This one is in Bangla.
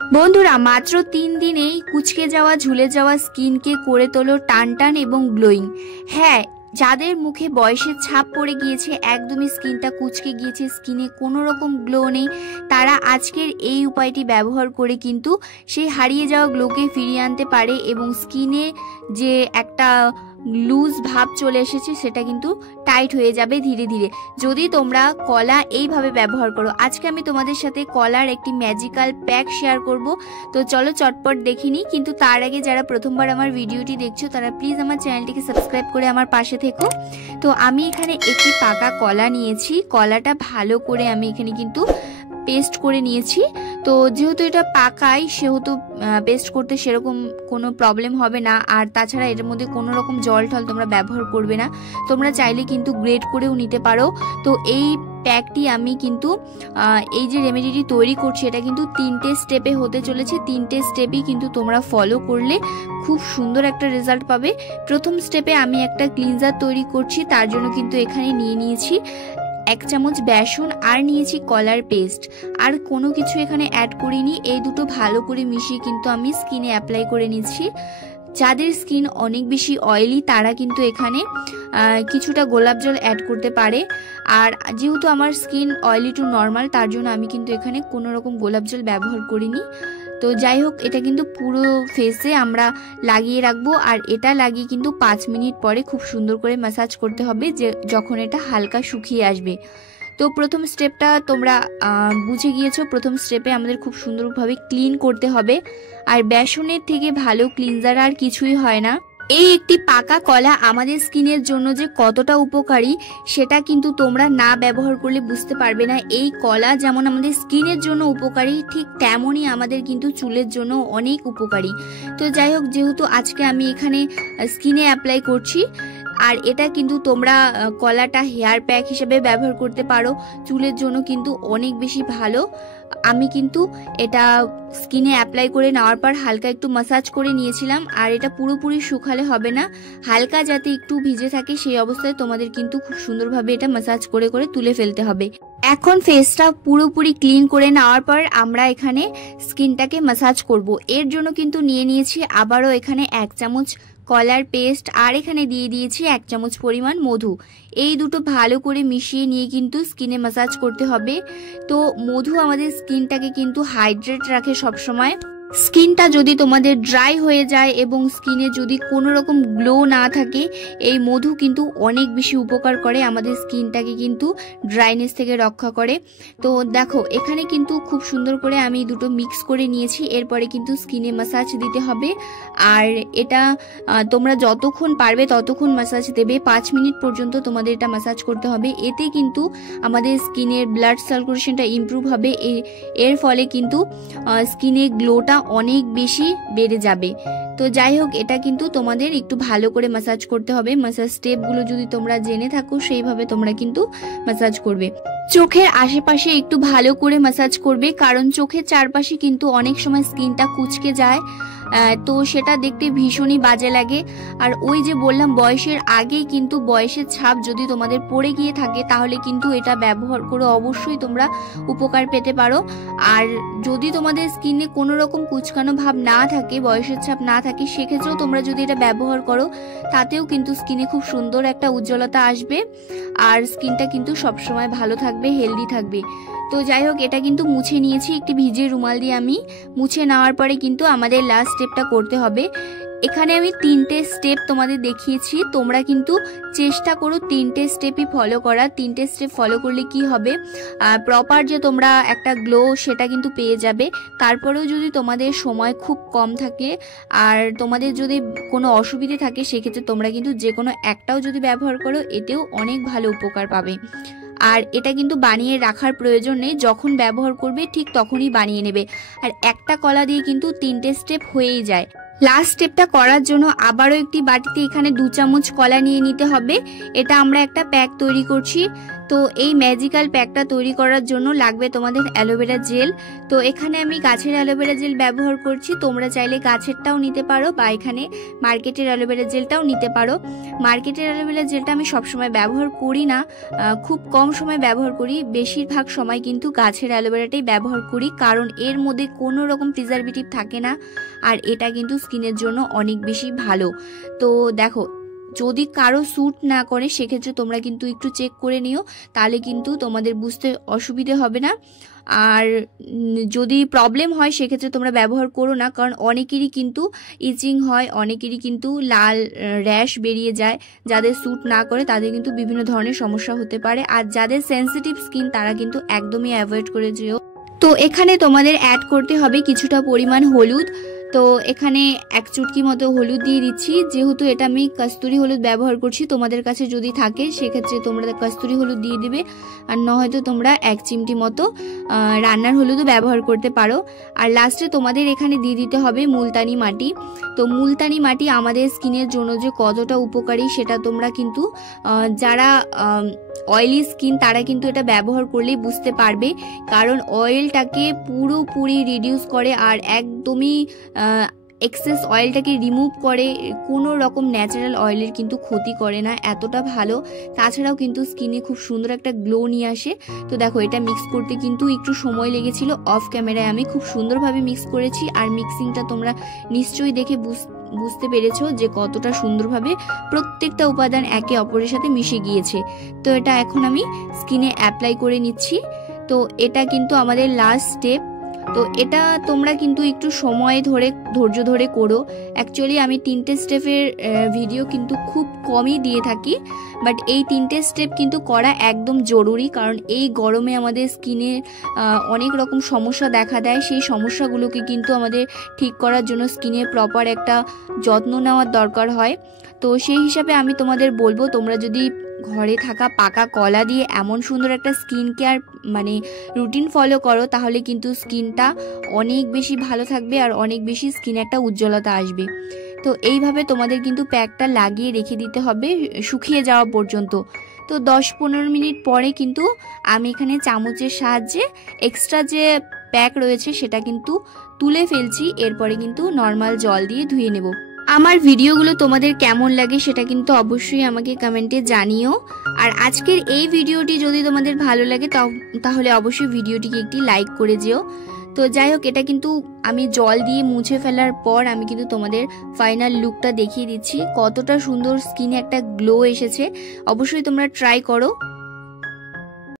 বন্ধুরা, মাত্র 3 দিনেই কুচকে যাওয়া ঝুলে যাওয়া স্কিনকে করে তোলো টান টান এবং গ্লোয়িং। হ্যাঁ, যাদের মুখে বয়সের ছাপ পড়ে গিয়েছে, একদমই স্কিনটা কুচকে গিয়েছে, স্কিনে কোনো রকম গ্লো নেই, তারা আজকের এই উপায়টি ব্যবহার করে কিন্তু সেই হারিয়ে যাওয়া গ্লোকে ফিরিয়ে আনতে পারে এবং স্কিনে যে একটা লুজ ভাব চলে এসেছে সেটা কিন্তু টাইট হয়ে যাবে ধীরে ধীরে, যদি তোমরা কলা এইভাবে ব্যবহার করো। আজকে আমি তোমাদের সাথে কলার একটি ম্যাজিক্যাল প্যাক শেয়ার করব, তো চলো চটপট দেখিনি। কিন্তু তার আগে যারা প্রথমবার আমার ভিডিওটি দেখছো তারা প্লিজ আমার চ্যানেলটিকে সাবস্ক্রাইব করে আমার পাশে থেকো। তো আমি এখানে একটি পাকা কলা নিয়েছি, কলাটা ভালো করে আমি এখানে কিন্তু পেস্ট করে নিয়েছি। তো যেহেতু এটা পাকাই সেহেতু পেস্ট করতে সেরকম কোনো প্রবলেম হবে না, আর তাছাড়া এর মধ্যে কোনো রকম জল টল তোমরা ব্যবহার করবে না, তোমরা চাইলে কিন্তু গ্রেট করেও নিতে পারো। তো এই প্যাকটি আমি কিন্তু এই যে রেমেডিটি তৈরি করছি এটা কিন্তু 3টে স্টেপে হতে চলেছে, 3টে স্টেপই কিন্তু তোমরা ফলো করলে খুব সুন্দর একটা রেজাল্ট পাবে। প্রথম স্টেপে আমি একটা ক্লিনজার তৈরি করছি, তার জন্য কিন্তু এখানে নিয়ে নিয়েছি 1 চামচ বেসন আর নিয়েছি কলার পেস্ট, আর কোনো কিছু এখানে অ্যাড করিনি। এই দুটো ভালো করে মিশিয়ে কিন্তু আমি স্কিনে অ্যাপ্লাই করে নিচ্ছি। যাদের স্কিন অনেক বেশি অয়েলি তারা কিন্তু এখানে কিছুটা গোলাপ জল অ্যাড করতে পারে, আর যেহেতু আমার স্কিন অয়েলি টু নর্মাল তার জন্য আমি কিন্তু এখানে কোনো রকম গোলাপ জল ব্যবহার করিনি। তো যাই হোক, এটা কিন্তু পুরো ফেসে আমরা লাগিয়ে রাখবো, আর এটা লাগিয়ে কিন্তু 5 মিনিট পরে খুব সুন্দর করে ম্যাসাজ করতে হবে, যে যখন এটা হালকা শুকিয়ে আসবে। তো প্রথম স্টেপটা তোমরা বুঝে গিয়েছো, প্রথম স্টেপে আমাদের খুব সুন্দরভাবে ক্লিন করতে হবে, আর বেসনের থেকে ভালো ক্লিনজার আর কিছুই হয় না। এই একটি পাকা কলা আমাদের স্কিনের জন্য যে কতটা উপকারী সেটা কিন্তু তোমরা না ব্যবহার করলে বুঝতে পারবে না। এই কলা যেমন আমাদের স্কিনের জন্য উপকারী, ঠিক তেমনই আমাদের কিন্তু চুলের জন্য অনেক উপকারী। তো যাই হোক, যেহেতু আজকে আমি এখানে স্কিনে অ্যাপ্লাই করছি, আর এটা কিন্তু তোমরা কলাটা হেয়ার প্যাক হিসেবে ব্যবহার করতে পারো, চুলের জন্য কিন্তু অনেক বেশি ভালো। আমি কিন্তু এটা স্কিনে অ্যাপ্লাই করে নেওয়ার পর হালকা একটু ম্যাসাজ করে নিয়েছিলাম, আর এটা পুরোপুরি শুকালে হবে না, হালকা যাতে একটু ভিজে থাকে সেই অবস্থায় তোমাদের কিন্তু খুব সুন্দরভাবে এটা ম্যাসাজ করে করে তুলে ফেলতে হবে। এখন ফেসটা পুরোপুরি ক্লিন করে নেওয়ার পর আমরা এখানে স্কিনটাকে ম্যাসাজ করব। এর জন্য কিন্তু নিয়ে নিয়েছি আবারও এখানে 1 চামচ কলার পেস্ট, আর এখানে দিয়ে দিয়েছি 1 চামচ পরিমাণ মধু। এই দুটো ভালো করে মিশিয়ে নিয়ে কিন্তু স্কিনে ম্যাসাজ করতে হবে। তো মধু আমাদের স্কিনটাকে কিন্তু হাইড্রেট রাখে সবসময়। স্কিনটা যদি তোমাদের ড্রাই হয়ে যায় এবং স্কিনে যদি কোনো রকম গ্লো না থাকে, এই মধু কিন্তু অনেক বেশি উপকার করে, আমাদের স্কিনটাকে কিন্তু ড্রাইনেস থেকে রক্ষা করে। তো দেখো এখানে কিন্তু খুব সুন্দর করে আমি দুটো মিক্স করে নিয়েছি, এরপরে কিন্তু স্কিনে ম্যাসাজ দিতে হবে, আর এটা তোমরা যতক্ষণ পারবে ততক্ষণ ম্যাসাজ দেবে, 5 মিনিট পর্যন্ত তোমাদের এটা ম্যাসাজ করতে হবে। এতে কিন্তু আমাদের স্কিনের ব্লাড সার্কুলেশনটা ইমপ্রুভ হবে, এর ফলে কিন্তু স্কিনে গ্লোটা অনেক বেশি বেড়ে যাবে। তো যাই হোক, এটা কিন্তু তোমাদের একটু ভালো করে ম্যাসাজ করতে হবে। ম্যাসাজ স্টেপগুলো যদি তোমরা জেনে থাকো সেইভাবে তোমরা কিন্তু ম্যাসাজ করবে। চোখের আশেপাশে একটু ভালো করে ম্যাসাজ করবে, কারণ চোখের চারপাশে কিন্তু অনেক সময় স্কিনটা কুঁচকে যায়, তো সেটা দেখতে ভীষণই বাজে লাগে। আর ওই যে বললাম বয়সের আগেই কিন্তু বয়সের ছাপ যদি তোমাদের পড়ে গিয়ে থাকে তাহলে কিন্তু এটা ব্যবহার করে অবশ্যই তোমরা উপকার পেতে পারো। আর যদি তোমাদের স্কিনে কোনো রকম কুচকানো ভাব না থাকে, বয়সের ছাপ না থাকে, সেক্ষেত্রেও তোমরা যদি এটা ব্যবহার করো তাতেও কিন্তু স্কিনে খুব সুন্দর একটা উজ্জ্বলতা আসবে, আর স্কিনটা কিন্তু সবসময় ভালো থাকবে, হেলদি থাকবে। তো যাই হোক, এটা কিন্তু মুছে নিয়েছি একটি ভিজে রুমাল দিয়ে। আমি মুছে নেওয়ার পরে কিন্তু আমাদের লাস্ট স্টেপটা করতে হবে। এখানে আমি 3টে স্টেপ তোমাদের দেখিয়েছি, তোমরা কিন্তু চেষ্টা করো 3টে স্টেপই ফলো করা। 3টে স্টেপ ফলো করলে কি হবে, প্রপার যে তোমরা একটা গ্লো সেটা কিন্তু পেয়ে যাবে। তারপরেও যদি তোমাদের সময় খুব কম থাকে আর তোমাদের যদি কোনো অসুবিধে থাকে, সেক্ষেত্রে তোমরা কিন্তু যে কোনো একটাও যদি ব্যবহার করো এতেও অনেক ভালো উপকার পাবে। আর এটা কিন্তু বানিয়ে রাখার প্রয়োজন নেই, যখন ব্যবহার করবে ঠিক তখনই বানিয়ে নেবে। আর একটা কলা দিয়ে কিন্তু 3টে স্টেপ হয়েই যায়। লাস্ট স্টেপটা করার জন্য আবারও একটি বাটিতে এখানে 2 চামচ কলা নিয়ে নিতে হবে। এটা আমরা একটা প্যাক তৈরি করছি, তো এই ম্যাজিক্যাল প্যাকটা তৈরি করার জন্য লাগবে তোমাদের অ্যালোভেরা জেল। তো এখানে আমি গাছের অ্যালোভেরা জেল ব্যবহার করছি, তোমরা চাইলে গাছেরটাও নিতে পারো বা এখানে মার্কেটের অ্যালোভেরা জেলটাও নিতে পারো। মার্কেটের অ্যালোভেরা জেলটা আমি সবসময় ব্যবহার করি না, খুব কম সময় ব্যবহার করি, বেশিরভাগ সময় কিন্তু গাছের অ্যালোভেরাটাই ব্যবহার করি, কারণ এর মধ্যে কোনো রকম প্রিজারভেটিভ থাকে না আর এটা কিন্তু স্কিনের জন্য অনেক বেশি ভালো। তো দেখো, যদি কারো স্যুট না করে সেক্ষেত্রে তোমরা কিন্তু একটু চেক করে নিও, তাহলে কিন্তু তোমাদের বুঝতে অসুবিধে হবে না। আর যদি প্রবলেম হয় সেক্ষেত্রে তোমরা ব্যবহার করো না, কারণ অনেকেরই কিন্তু ইচিং হয়, অনেকেরই কিন্তু লাল র্যাশ বেরিয়ে যায়। যাদের স্যুট না করে তাদের কিন্তু বিভিন্ন ধরনের সমস্যা হতে পারে, আর যাদের সেন্সিটিভ স্কিন তারা কিন্তু একদমই অ্যাভয়েড করে যেও। তো এখানে তোমাদের অ্যাড করতে হবে কিছুটা পরিমাণ হলুদ। তো এখানে 1 চুটকি মতো হলুদ দিয়ে দিচ্ছি, যেহেতু এটা আমি কস্তুরি হলুদ ব্যবহার করছি, তোমাদের কাছে যদি থাকে সেক্ষেত্রে তোমরা কস্তুরি হলুদ দিয়ে দিবে, আর নয়তো তোমরা 1 চিমটি মতো রান্নার হলুদও ব্যবহার করতে পারো। আর লাস্টে তোমাদের এখানে দিয়ে দিতে হবে মুলতানি মাটি। তো মুলতানি মাটি আমাদের স্কিনের জন্য যে কতটা উপকারী সেটা তোমরা কিন্তু যারা অয়েলি স্কিন তারা কিন্তু এটা ব্যবহার করলেই বুঝতে পারবে, কারণ অয়েলটাকে পুরোপুরি রিডিউস করে আর একদমই এক্সেস অয়েলটাকে রিমুভ করে, কোনো রকম ন্যাচারাল অয়েলের কিন্তু ক্ষতি করে না, এতটা ভালো। তাছাড়াও কিন্তু স্কিনে খুব সুন্দর একটা গ্লো নিয়ে আসে। তো দেখো, এটা মিক্স করতে কিন্তু একটু সময় লেগেছিল, অফ ক্যামেরায় আমি খুব সুন্দরভাবে মিক্স করেছি, আর মিক্সিংটা তোমরা নিশ্চয়ই দেখে বুঝতে পেরেছো যে কতটা সুন্দরভাবে প্রত্যেকটা উপাদান একে অপরের সাথে মিশে গিয়েছে। তো এটা এখন আমি স্কিনে অ্যাপ্লাই করে নিচ্ছি। তো এটা কিন্তু আমাদের লাস্ট স্টেপ। তো এটা তোমরা কিন্তু একটু সময় ধরে ধৈর্য ধরে করো। অ্যাকচুয়ালি আমি 3টে স্টেপের ভিডিও কিন্তু খুব কমই দিয়ে থাকি, বাট এই 3টে স্টেপ কিন্তু করা একদম জরুরি, কারণ এই গরমে আমাদের স্কিনে অনেক রকম সমস্যা দেখা দেয়। সেই সমস্যাগুলোকে কিন্তু আমাদের ঠিক করার জন্য স্কিনের প্রপার একটা যত্ন নেওয়ার দরকার হয়। তো সেই হিসাবে আমি তোমাদের বলবো, তোমরা যদি ঘরে থাকা পাকা কলা দিয়ে এমন সুন্দর একটা স্কিন কেয়ার মানে রুটিন ফলো করো, তাহলে কিন্তু স্কিনটা অনেক বেশি ভালো থাকবে আর অনেক বেশি স্কিনে একটা উজ্জ্বলতা আসবে। তো এইভাবে তোমাদের কিন্তু প্যাকটা লাগিয়ে রেখে দিতে হবে শুকিয়ে যাওয়া পর্যন্ত। তো 10-15 মিনিট পরে কিন্তু আমি এখানে চামচের সাহায্যে এক্সট্রা যে প্যাক রয়েছে সেটা কিন্তু তুলে ফেলছি, এরপরে কিন্তু নর্মাল জল দিয়ে ধুয়ে নেব। আমার ভিডিওগুলো তোমাদের কেমন লাগে সেটা কিন্তু অবশ্যই আমাকে কমেন্টে জানিও। আর আজকের এই ভিডিওটি যদি তোমাদের ভালো লাগে তাহলে অবশ্যই ভিডিওটিকে একটি লাইক করে যেও। তো যাই হোক, এটা কিন্তু আমি জল দিয়ে মুছে ফেলার পর আমি কিন্তু তোমাদের ফাইনাল লুকটা দেখিয়ে দিচ্ছি, কতটা সুন্দর স্কিনে একটা গ্লো এসেছে। অবশ্যই তোমরা ট্রাই করো।